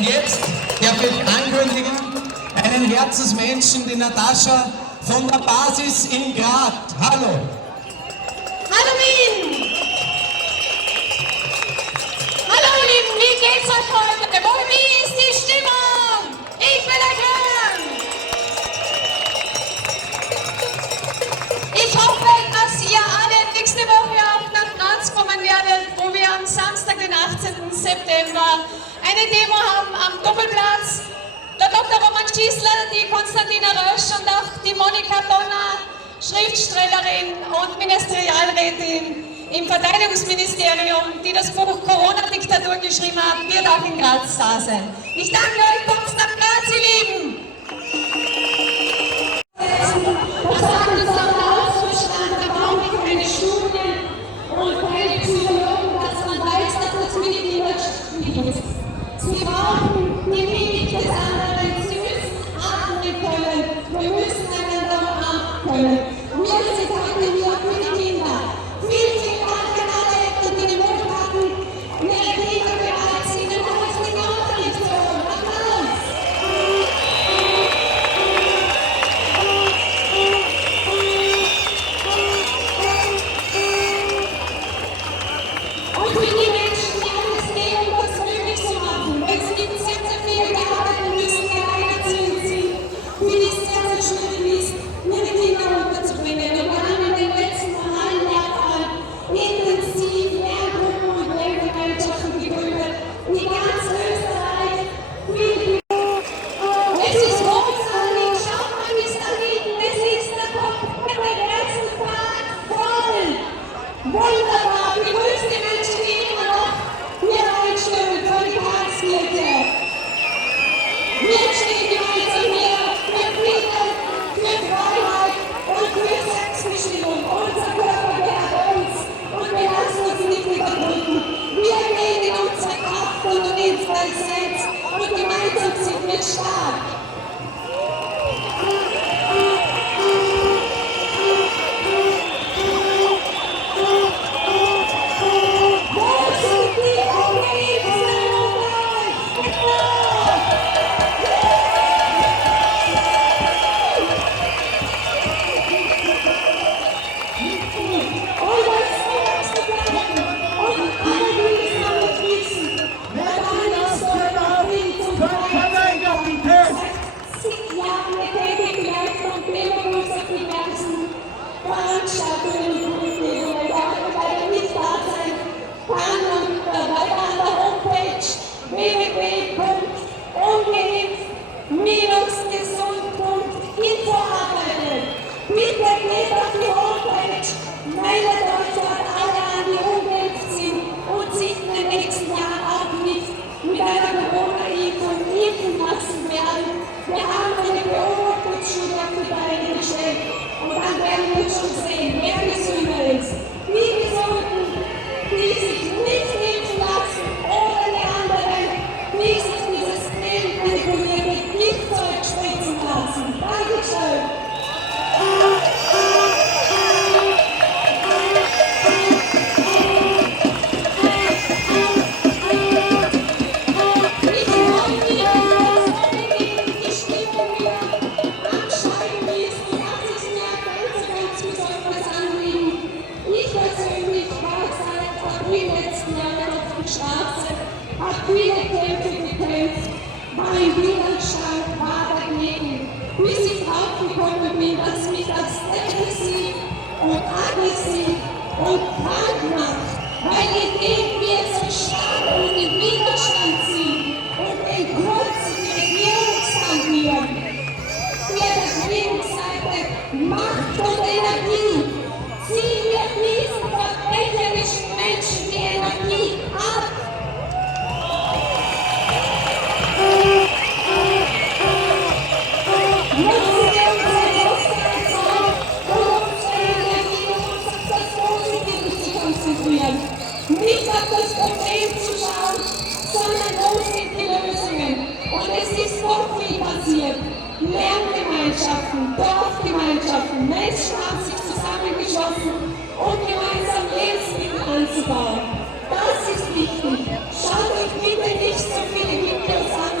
Und jetzt darf ich ankündigen, einen Herzensmenschen, die Natascha von der Basis in Graz. Hallo! Hallo Wien! Hallo ihr Lieben, wie geht's euch heute? Wie ist die Stimmung? Ich will euch hören! Ich hoffe, dass ihr alle nächste Woche auch nach Graz kommen werdet, wo wir am Samstag, den 18. September, eine Demo haben am Doppelplatz. Der Dr. Roman Schießler, die Konstantina Rösch und auch die Monika Donner, Schriftstellerin und Ministerialrätin im Verteidigungsministerium, die das Buch Corona-Diktatur geschrieben hat, wird auch in Graz da sein. Ich danke euch, kommt nach Graz, ihr Lieben! Das sagt uns auch der Hausverstand, da brauche ich keine Studien und keine Psychologen, dass man weiß, dass das Mediziner ist. Sie brauchen die Mimik des anderen, sie müssen atmen können, wir müssen einander umarmen können. Wir sind heute hier für die Kinder. Vielen Dank an alle Eltern, die den Mut hatten, ihre Kinder bereit sind, in der heutigen Unterricht zu hören. Applaus! Und für die Menschen, die alles nehmen, um das möglich zu machen, weil sie eben sehr, sehr viel gearbeitet müssen, alleinerziehend sind, für die es sehr, sehr schwierig ist, ihre Kinder unterzubringen. Und wir haben in den letzten halben Jahren intensiv Lerngruppen und Lehrgemeinschaften gegründet, in ganz Österreich. Es ist großartig, schaut mal bis da hinten, es ist der komplette Grenzenpark voll. Wunderbar, begrüßt die Menschen, die immer noch hier reinstürmen vor die Karlskirche. Wir stehen gemeinsam hier für Frieden, für Freiheit und für Selbstbestimmung. Unser Körper gehört uns und wir lassen uns nicht überbrücken. Wir gehen in unsere Kraft und in unser Gesetz und gemeinsam sind wir stark. www.ungeimpft-gesund.info arbeitet. Bitte geht auf die Homepage, meldet euch dort alle an, die ungeimpft sind und sich in den nächsten Jahren auch nicht mit einer Corona-Impfung impfen lassen werden. Wir haben eine Beobachtungsstudie auf die Beine gestellt und dann werden wir schon sehen, wer gesünder ist. Die Gesunden, die sich nicht impfen lassen oder die anderen, die sich dieses manipulierte Giftzeug spritzen lassen. Dankeschön. Ich freue mich, dass unbedingt die Stimmung wieder ansteigen ist. Und das ist mir ein ganz besonderes Anliegen. Ich persönlich war seit April letzten Jahres auf der Straße, habe viele Kämpfe gekämpft, war im Widerstand, war dagegen, bis ich draufgekommen bin, dass mich das depressiv und aggressiv und krank macht, weil indem wir so stark und im Widerstand sind und entkurzen die Regierungshandlungen, der Regierungsseite Macht und Energie, ziehen wir diesen verbrecherischen Menschen die Energie ab. Nutzen wir unsere Bewusstsein zurück, um unsere Energie und uns auf das Positive zu konzentrieren. Nicht auf das Problem zu schauen, sondern wo sind die Lösungen. Und es ist so viel passiert. Lerngemeinschaften, Dorfgemeinschaften, Menschen haben sich zusammengeschlossen, um gemeinsam Lebensmittel anzubauen. Das ist wichtig. Schaut euch bitte nicht so viele Videos an,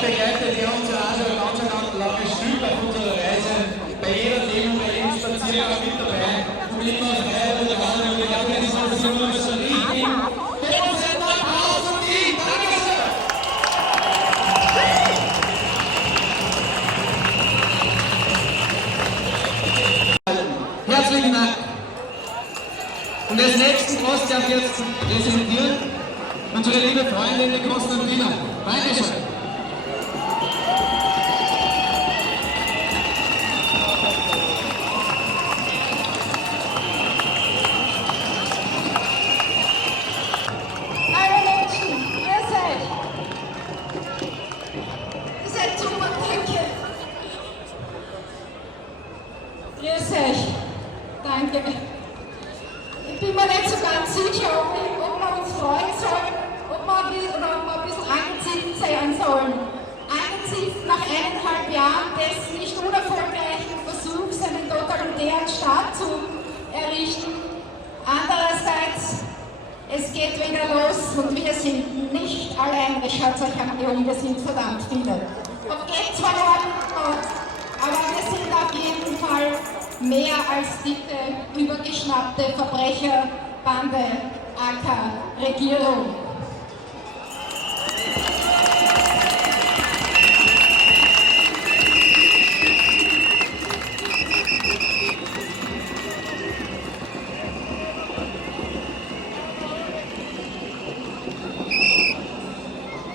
begleitet ihr uns ja auch schon ein ganz langes Stück auf unserer Reise. Bei jeder Demo, bei jedem Spaziergang mit dabei. Und immer frei und alle und die Organisation ist so richtig. Geben uns einen Applaus und die Dankeschön! Herzlichen Dank. Und als nächsten Gast darf ich jetzt präsentieren unsere liebe Freundin, die Konstantina. Dankeschön. Hallo Menschen, ihr seid super, danke. Grüß euch, danke. Ich bin mir nicht so ganz sicher, ob wir uns freuen sollen, ob wir ein bisschen angezipft sein sollen. Angezipft nach 1,5 Jahren des nicht unerfolgreichen Versuchs, einen totalitären Staat zu errichten. Andererseits, es geht wieder los und wir sind nicht allein. Schaut euch an, wir sind verdammt viele. Und geht zwar noch, aber wir sind auf jeden Fall mehr als dicke, übergeschnappte Verbrecherbande, aka Regierung.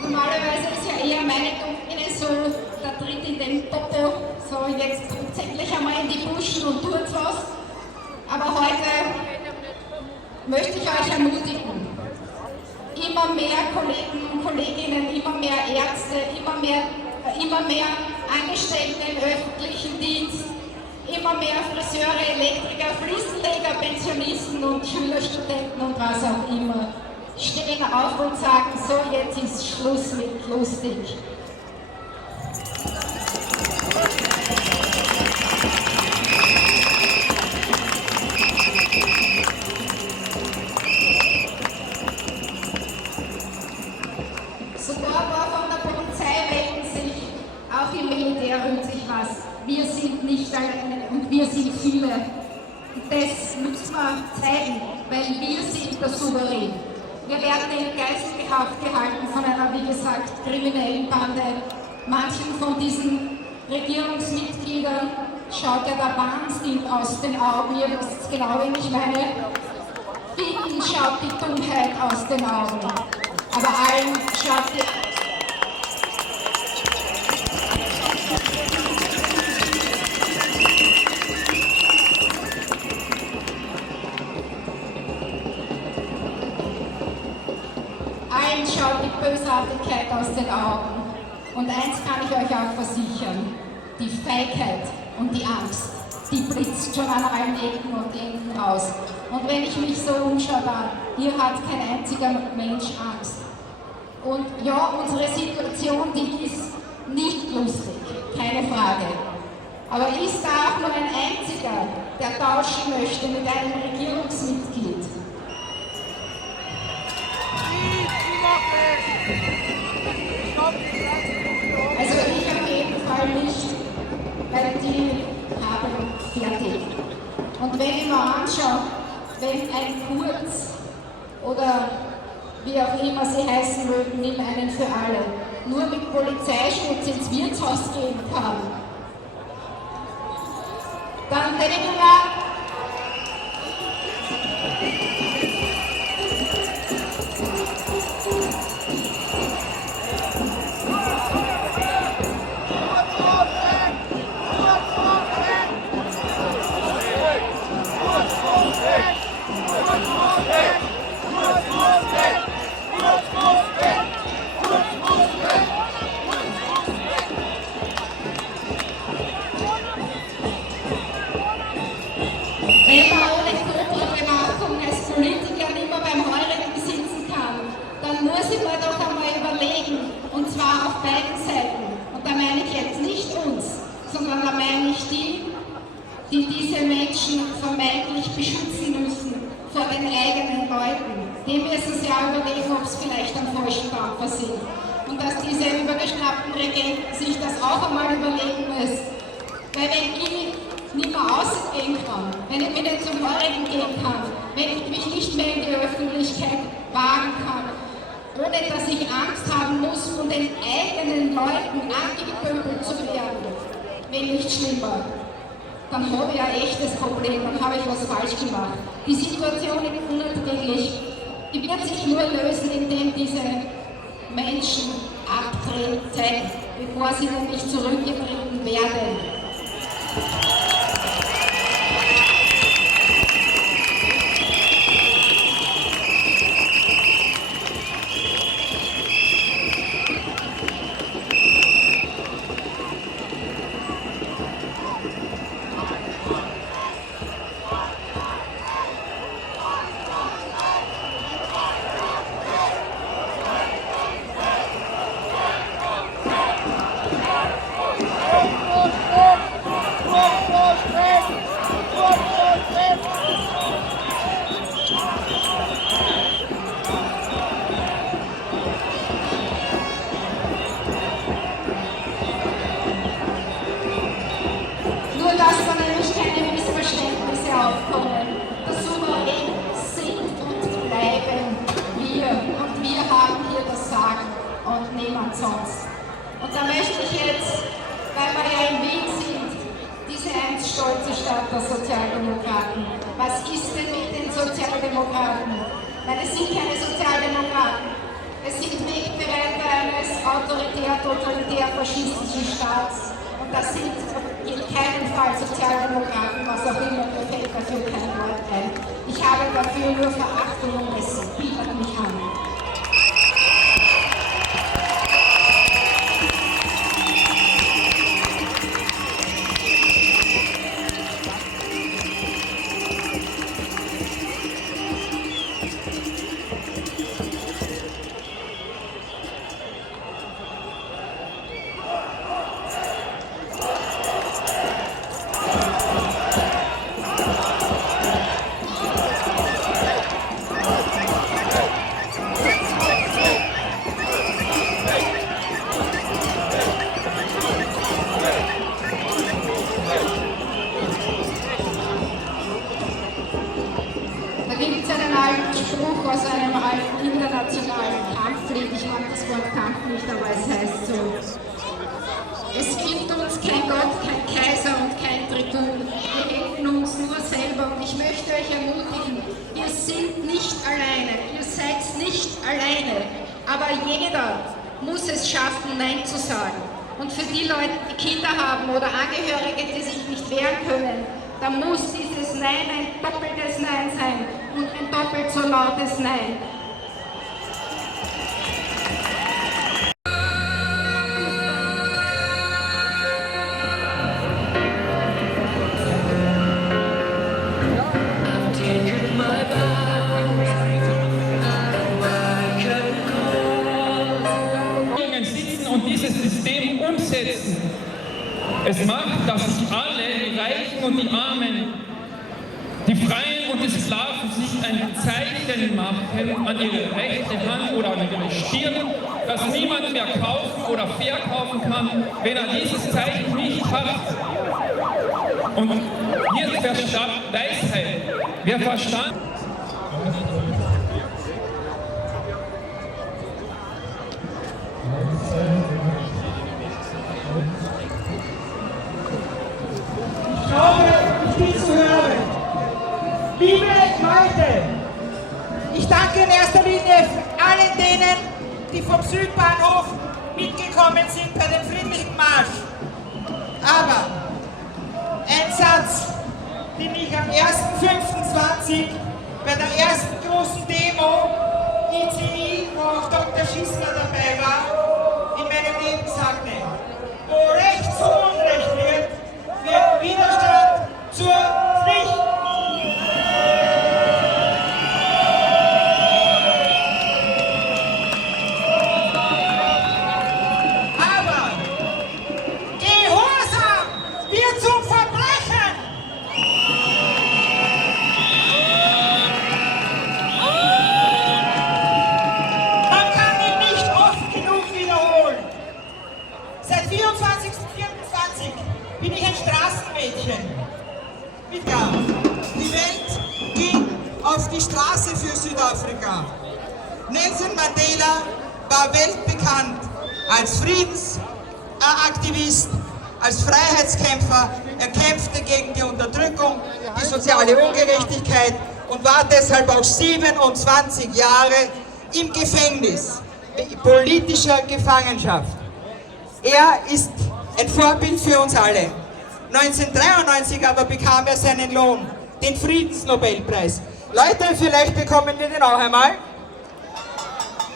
Normalerweise ist ja eher meine Domäne so, der tritt in den Popo, so jetzt kommt endlich einmal in die Buschen und tut was. Aber heute möchte ich euch ermutigen, immer mehr Kollegen und Kolleginnen, immer mehr Ärzte, immer mehr Angestellte im öffentlichen Dienst, immer mehr Friseure, Elektriker, Fliesenleger, Pensionisten und Schüler, Studenten und was auch immer stehen auf und sagen, so jetzt ist Schluss mit lustig. Sogar ein paar von der Polizei melden sich, auch im Militär rührt sich was. Wir sind nicht alleine und wir sind viele. Das müssen wir zeigen, weil wir sind der Souverän. Wir werden in Geiselhaft gehalten von einer, wie gesagt, kriminellen Bande. Manchen von diesen Regierungsmitgliedern schaut ja der Wahnsinn aus den Augen. Ihr wisst genau, wen ich meine. Vielen schaut die Dummheit aus den Augen. Aber allen schaut die... Allen schaut die Bösartigkeit aus den Augen. Und eins kann ich euch auch versichern, die Feigheit und die Angst, die blitzt schon an allen Ecken und Enden raus. Und wenn ich mich so umschaue, hier hat kein einziger Mensch Angst. Und ja, unsere Situation, die ist nicht lustig, keine Frage. Aber ist da auch nur ein einziger, der tauschen möchte mit einem Regierungsmitglied? Also ich auf jeden Fall nicht, weil die haben fertig. Und wenn ich mir anschaue, wenn ein Kurz oder wie auch immer sie heißen mögen, nimm einen für alle, nur mit Polizeischutz ins Wirtshaus gehen kann, dann denke ich mir, wenn man ohne Grundüberwachung als Politiker nicht mehr beim Heurigen sitzen kann, dann muss ich mir doch einmal überlegen, und zwar auf beiden Seiten. Und da meine ich jetzt nicht uns, sondern da meine ich die, die diese Menschen vermeintlich beschützen müssen vor den eigenen Leuten. Die müssen sich auch überlegen, ob es vielleicht am falschen Dampfer sind. und dass diese übergeschnappten Regenten sich das auch einmal überlegen müssen. Weil wenn ich nicht mehr ausgehen kann, wenn ich wieder zum Heurigen gehen kann, wenn ich mich nicht mehr in die Öffentlichkeit wagen kann, ohne dass ich Angst haben muss, von den eigenen Leuten angepöbelt zu werden, wenn nicht schlimmer, dann habe ich ein echtes Problem, dann habe ich was falsch gemacht. Die Situation ist unerträglich. Die wird sich nur lösen, indem diese Menschen abtreten, bevor sie nämlich zurückgeblieben werden. Dass da nämlich keine Missverständnisse aufkommen. Der Souverän sind und bleiben wir. Und wir haben hier das Sagen und niemand sonst. Und da möchte ich jetzt, weil wir ja in Wien sind, diese einst stolze Stadt der Sozialdemokraten. Was ist denn mit den Sozialdemokraten? Nein, es sind keine Sozialdemokraten. Es sind Wegbereiter eines autoritär-totalitär-faschistischen Staats. Und das sind in keinem Fall Sozialdemokraten, was auch immer, mir fällt dafür kein Wort ein. Ich habe dafür nur Verachtung und es bietet mich an. Spruch aus einem alten internationalen Kampflied. Ich mag das Wort Kampf nicht, aber es heißt so: Es gibt uns kein Gott, kein Kaiser und kein Tribun. Wir helfen uns nur selber und ich möchte euch ermutigen, ihr seid nicht alleine, ihr seid nicht alleine, aber jeder muss es schaffen, Nein zu sagen. Und für die Leute, die Kinder haben oder Angehörige, die sich nicht wehren können, da muss dieses Nein ein doppeltes Nein sein und ein doppelt so lautes Nein. Sitzen und dieses System umsetzen. Es macht, dass sich alle, die Reichen und die Armen, die Freien und die Sklaven, sich ein Zeichen machen an ihre rechte Hand oder an ihre Stirn, dass niemand mehr kaufen oder verkaufen kann, wenn er dieses Zeichen nicht hat. Und hier ist Verstand, Weisheit. Wer Verstand Ich glaube, ich bin zu hören. Liebe Leute, ich danke in erster Linie allen denen, die vom Südbahnhof mitgekommen sind bei dem friedlichen Marsch. Aber ein Satz, den ich am 1.5.20 bei der ersten großen Demo ICI, wo auch Dr. Schissler dabei war, in meinem Leben sagte: Wo Recht zu Unrecht wird Widerstand zur Pflicht. Aber Gehorsam wird zum Verbrechen. Man kann ihm nicht oft genug 24.24 bin ich ein Straßenmädchen. Ja, die Welt ging auf die Straße für Südafrika. Nelson Mandela war weltbekannt als Friedensaktivist, als Freiheitskämpfer. Er kämpfte gegen die Unterdrückung, die soziale Ungerechtigkeit und war deshalb auch 27 Jahre im Gefängnis, politischer Gefangenschaft. Er ist ein Vorbild für uns alle. 1993 aber bekam er seinen Lohn, den Friedensnobelpreis. Leute, vielleicht bekommen wir den auch einmal.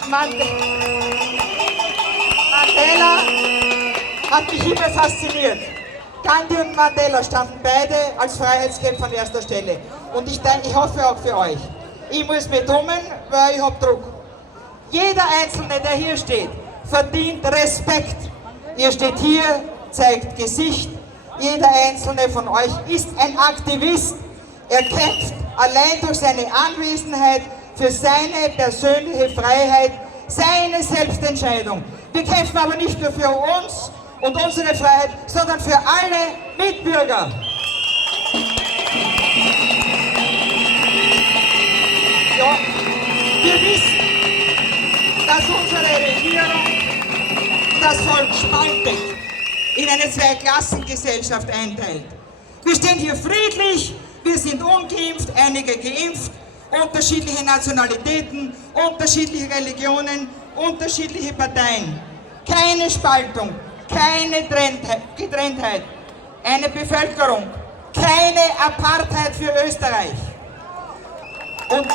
Mandela hat mich immer fasziniert. Gandhi und Mandela standen beide als Freiheitskämpfer an erster Stelle. Und ich hoffe auch für euch. Ich muss mich dummen, weil ich habe Druck. Jeder Einzelne, der hier steht, verdient Respekt. Ihr steht hier, zeigt Gesicht. Jeder Einzelne von euch ist ein Aktivist. Er kämpft allein durch seine Anwesenheit für seine persönliche Freiheit, seine Selbstentscheidung. Wir kämpfen aber nicht nur für uns und unsere Freiheit, sondern für alle Mitbürger. Ja, wir wissen, dass unsere Regierung das Volk spaltet, in eine Zweiklassengesellschaft einteilt. Wir stehen hier friedlich, wir sind ungeimpft, einige geimpft, unterschiedliche Nationalitäten, unterschiedliche Religionen, unterschiedliche Parteien. Keine Spaltung, keine Getrenntheit, eine Bevölkerung, keine Apartheid für Österreich. Und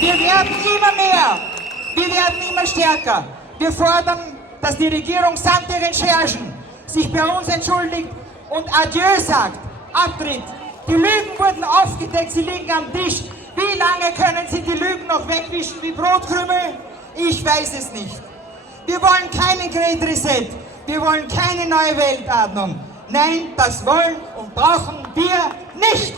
wir werden immer mehr, wir werden immer stärker. Wir fordern, dass die Regierung samt ihren Schergen sich bei uns entschuldigt und Adieu sagt, abtritt. Die Lügen wurden aufgedeckt, sie liegen am Tisch. Wie lange können Sie die Lügen noch wegwischen wie Brotkrümel? Ich weiß es nicht. Wir wollen keinen Great Reset, wir wollen keine neue Weltordnung. Nein, das wollen und brauchen wir nicht.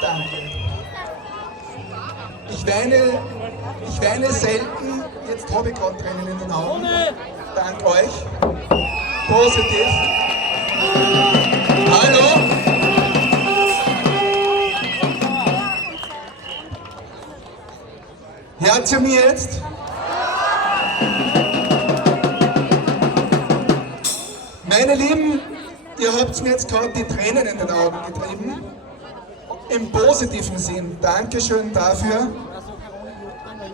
Danke. Ich weine selten, jetzt habe ich gerade Tränen in den Augen. Dank euch. Positiv. Hallo? Hört ihr mir jetzt? Meine Lieben, ihr habt mir jetzt gerade die Tränen in den Augen getrieben. Im positiven Sinn. Dankeschön dafür.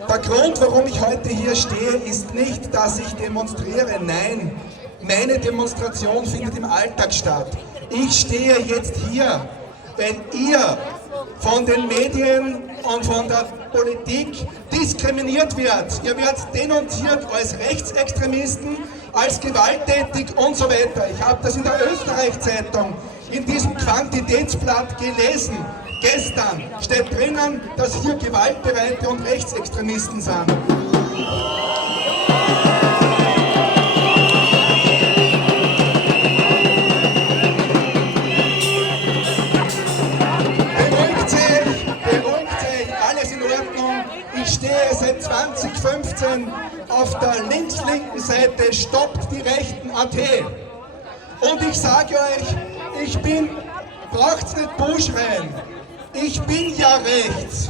Der Grund, warum ich heute hier stehe, ist nicht, dass ich demonstriere. Nein, meine Demonstration findet im Alltag statt. Ich stehe jetzt hier, wenn ihr von den Medien und von der Politik diskriminiert wird. Ihr werdet denunziert als Rechtsextremisten, als gewalttätig und so weiter. Ich habe das in der Österreich-Zeitung, in diesem Quantitätsblatt gelesen. Gestern steht drinnen, dass hier Gewaltbereite und Rechtsextremisten sind. Beruhigt sich, alles in Ordnung. Ich stehe seit 2015 auf der links-linken Seite, stoppt die Rechten.at. Und ich sage euch, braucht's nicht Buschreien. Ich bin ja rechts,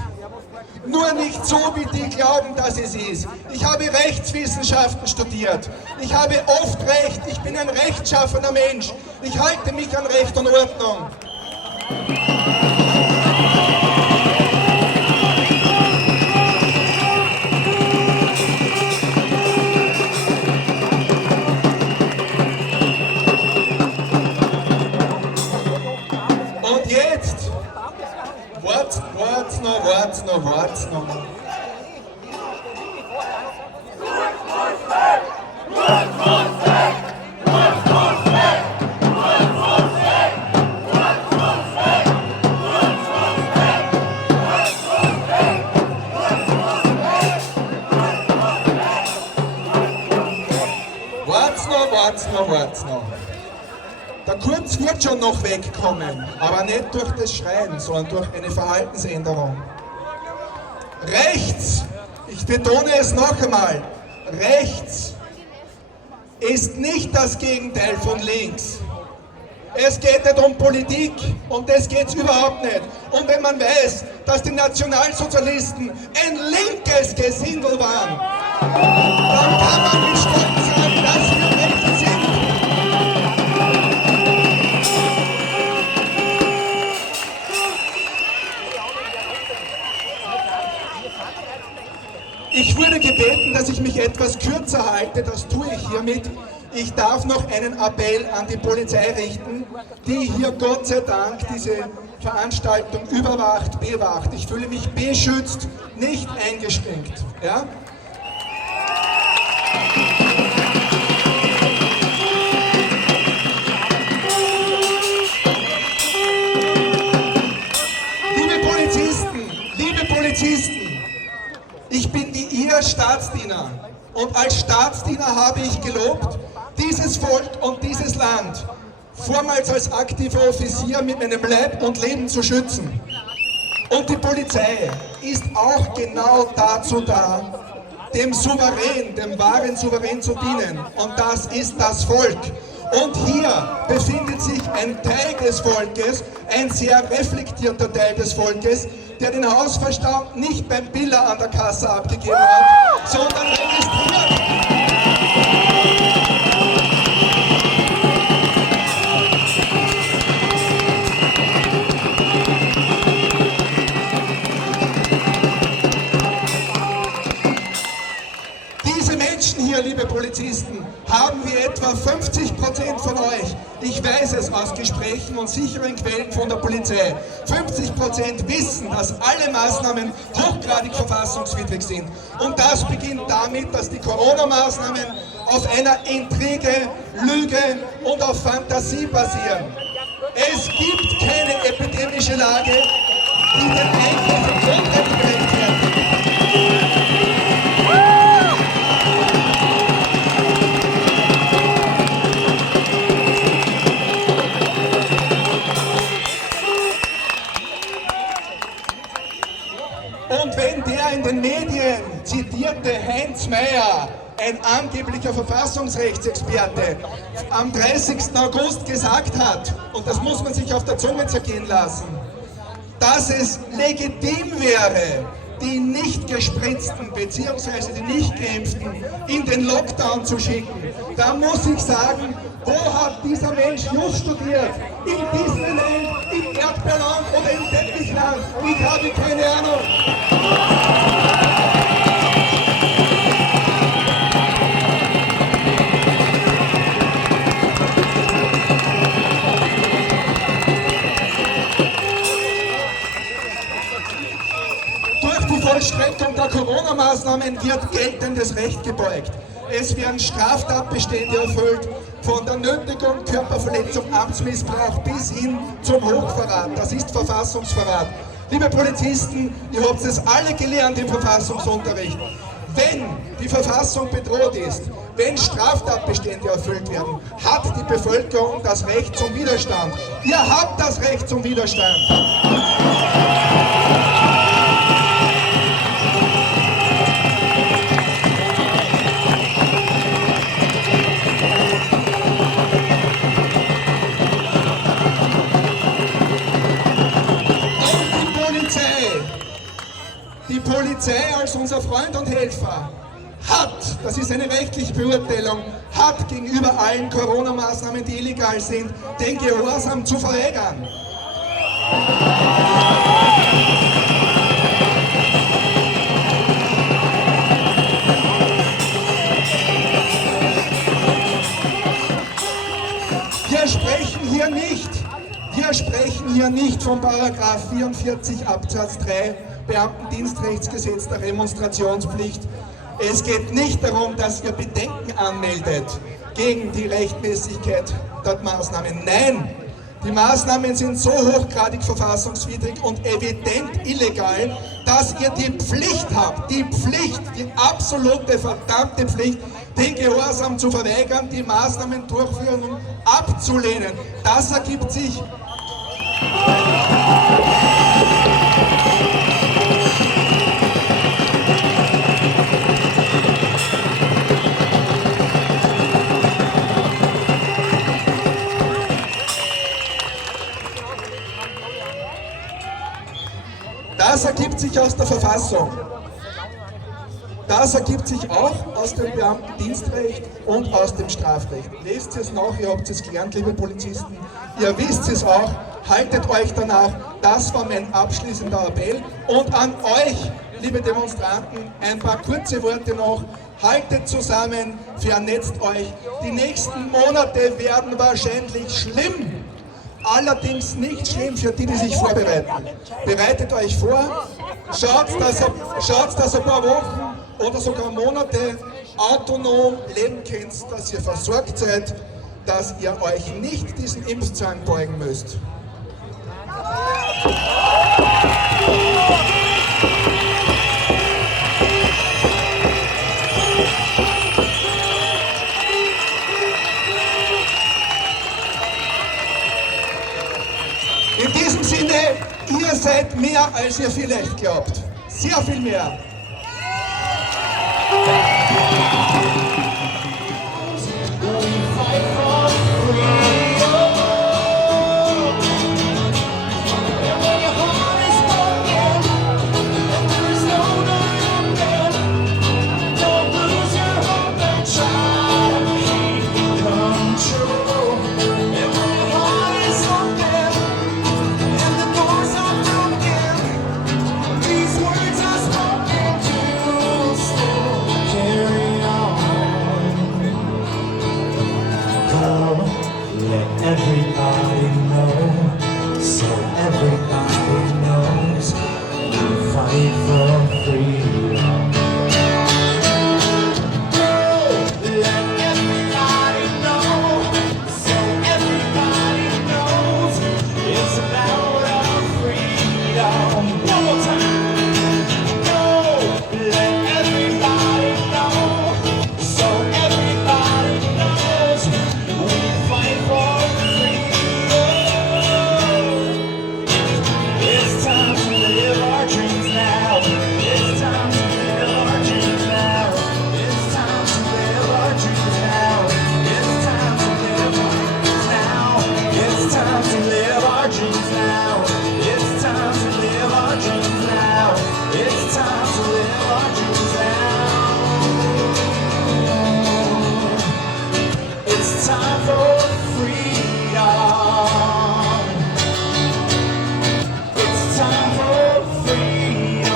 nur nicht so, wie die glauben, dass es ist. Ich habe Rechtswissenschaften studiert, ich habe oft Recht, ich bin ein rechtschaffener Mensch, ich halte mich an Recht und Ordnung. wart's noch. Wart's noch. Der Kurz wird schon noch wegkommen, aber nicht durch das Schreien, sondern durch eine Verhaltensänderung. Rechts, ich betone es noch einmal, rechts ist nicht das Gegenteil von links. Es geht nicht um Politik, um das geht es überhaupt nicht. Und wenn man weiß, dass die Nationalsozialisten ein linkes Gesindel waren, dann kann man mit Stolz sagen, dass wir rechts sind. Ich wurde gebeten, dass ich mich etwas kürzer halte, das tue ich hiermit. Ich darf noch einen Appell an die Polizei richten, die hier Gott sei Dank diese Veranstaltung überwacht, bewacht. Ich fühle mich beschützt, nicht eingeschränkt. Ja? Liebe Polizisten, ich bin wie ihr Staatsdiener und als Staatsdiener habe ich gelobt, dieses Volk und dieses Land vormals als aktiver Offizier mit meinem Leib und Leben zu schützen. Und die Polizei ist auch genau dazu da, dem Souverän, dem wahren Souverän zu dienen. Und das ist das Volk. Und hier befindet sich ein Teil des Volkes, ein sehr reflektierter Teil des Volkes, der den Hausverstand nicht beim Biller an der Kasse abgegeben hat, sondern registriert. Diese Menschen hier, liebe Polizisten, haben wir etwa 50% von euch. Ich weiß es aus Gesprächen und sicheren Quellen von der Polizei. 50% wissen, dass alle Maßnahmen hochgradig verfassungswidrig sind. Und das beginnt damit, dass die Corona-Maßnahmen auf einer Intrige, Lüge und auf Fantasie basieren. Es gibt keine epidemische Lage, die den Eingriff im Grundrecht rechtfertigt. Und wenn der in den Medien zitierte Heinz Mayer, ein angeblicher Verfassungsrechtsexperte, am 30. August gesagt hat, und das muss man sich auf der Zunge zergehen lassen, dass es legitim wäre, die nicht gespritzten bzw. die nicht geimpften in den Lockdown zu schicken, da muss ich sagen, wo hat dieser Mensch just studiert? In Disneyland, im Erdbeerland oder im Teppichland? Ich habe keine Ahnung. Durch die Vollstreckung der Corona-Maßnahmen wird geltendes Recht gebeugt. Es werden Straftatbestände erfüllt, von der Nötigung, Körperverletzung, Amtsmissbrauch bis hin zum Hochverrat. Das ist Verfassungsverrat. Liebe Polizisten, ihr habt es alle gelernt im Verfassungsunterricht. Wenn die Verfassung bedroht ist, wenn Straftatbestände erfüllt werden, hat die Bevölkerung das Recht zum Widerstand. Ihr habt das Recht zum Widerstand. Die Polizei als unser Freund und Helfer hat, das ist eine rechtliche Beurteilung, hat gegenüber allen Corona-Maßnahmen, die illegal sind, den Gehorsam zu verweigern. Wir sprechen hier nicht von Paragraph 44 Absatz 3 Beamtendienstrechtsgesetz der Demonstrationspflicht. Es geht nicht darum, dass ihr Bedenken anmeldet gegen die Rechtmäßigkeit der Maßnahmen. Nein, die Maßnahmen sind so hochgradig verfassungswidrig und evident illegal, dass ihr die Pflicht habt, die absolute verdammte Pflicht, den Gehorsam zu verweigern, die Maßnahmen durchführen und abzulehnen. Das ergibt sich. Das ergibt sich aus der Verfassung. Das ergibt sich auch aus dem Beamtendienstrecht und aus dem Strafrecht. Lest es nach, ihr habt es gelernt, liebe Polizisten. Ihr wisst es auch, haltet euch danach. Das war mein abschließender Appell. Und an euch, liebe Demonstranten, ein paar kurze Worte noch. Haltet zusammen, vernetzt euch. Die nächsten Monate werden wahrscheinlich schlimm. Allerdings nicht schlimm für die, die sich vorbereiten. Bereitet euch vor, schaut, dass ein paar Wochen oder sogar Monate autonom leben könnt, dass ihr versorgt seid, dass ihr euch nicht diesem Impfzwang beugen müsst. In diesem Sinne, ihr seid mehr, als ihr vielleicht glaubt. Sehr viel mehr. Everybody knows, so everybody knows, we fight for freedom. Let everybody know, so everybody knows, it's about our freedom. One more time. Let everybody know, so everybody knows, we fight for freedom. It's time to live our dreams now. It's time to live our dreams now. It's time to live our dreams now. It's time to live our dreams now. It's time to live our dreams now. It's time to live our dreams now. It's time to live our dreams now. It's time for freedom. It's time for freedom.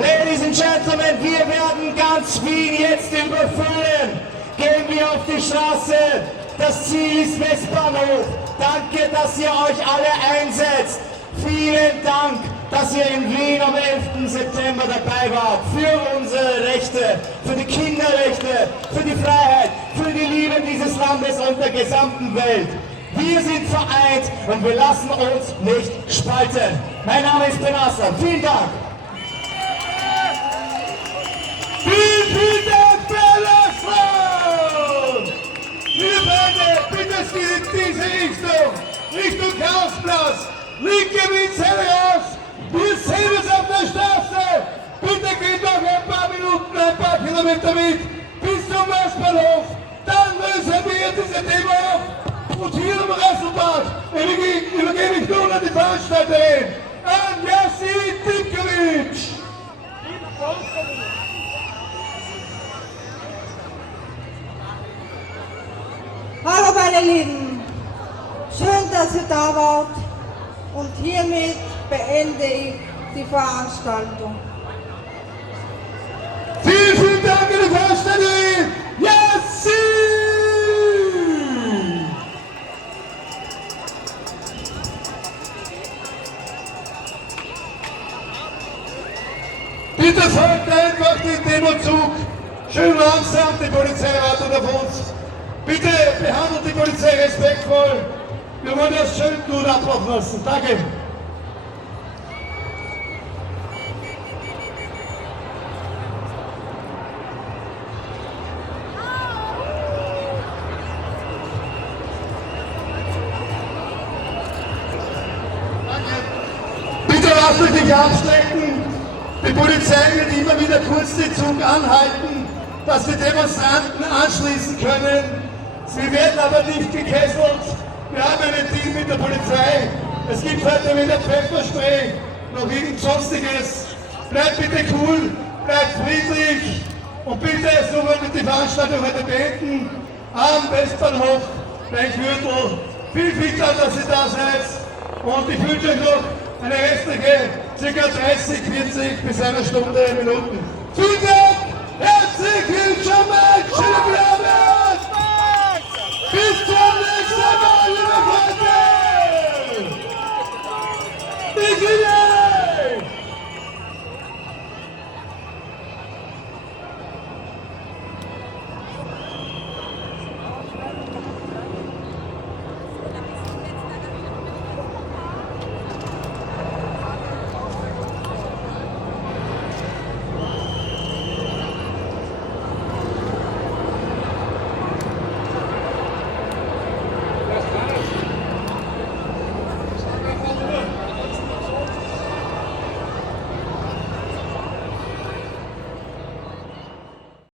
Ladies and Gentlemen, wir werden ganz Wien jetzt überfüllen. Gehen wir auf die Straße. Das Ziel ist Westbahnhof. Danke, dass ihr euch alle einsetzt. Vielen Dank, dass ihr in Wien am 11. September dabei wart. Für unsere Rechte, für die Kinderrechte, für die Freiheit, für die Liebe dieses Landes und der gesamten Welt. Wir sind vereint und wir lassen uns nicht spalten. Mein Name ist Ben Aslan. Vielen Dank. Vielen Dank, Ben Aslan! Liebe Freunde, bitte es geht in diese Richtung, Richtung Chaosplatz. Linke Windseite raus, wir sehen uns auf der Straße. Bitte geht noch ein paar Minuten, ein paar Kilometer mit bis zum Westbahnhof. Dann lösen wir diese Demo auf. Und hier im Rasselbad übergebe ich nun an die Veranstalterin, an Jassi Dimkovic. Hallo meine Lieben, schön, dass ihr da wart und hiermit beende ich die Veranstaltung. Vielen Dank an die Veranstalterin, Jassi! Bitte folgt einfach den Demozug. Schön langsam, die Polizei wartet auf uns. Bitte behandelt die Polizei respektvoll. Wir wollen das schön gut ablaufen lassen. Danke. Bitte lasst euch nicht abschrecken. Die Polizei wird immer wieder kurz den Zug anhalten, dass die Demonstranten anschließen können. Sie werden aber nicht gekesselt. Wir haben einen Deal mit der Polizei. Es gibt heute weder Pfefferspray noch irgend sonstiges. Bleibt bitte cool, bleibt friedlich und bitte, so wollen wir die Veranstaltung heute beenden, am Westbahnhof, Rheinviertel. Viel Dank, dass ihr da seid und ich wünsche euch noch eine restliche ca. 30, 40 bis einer Stunde Minuten. Vielen Dank!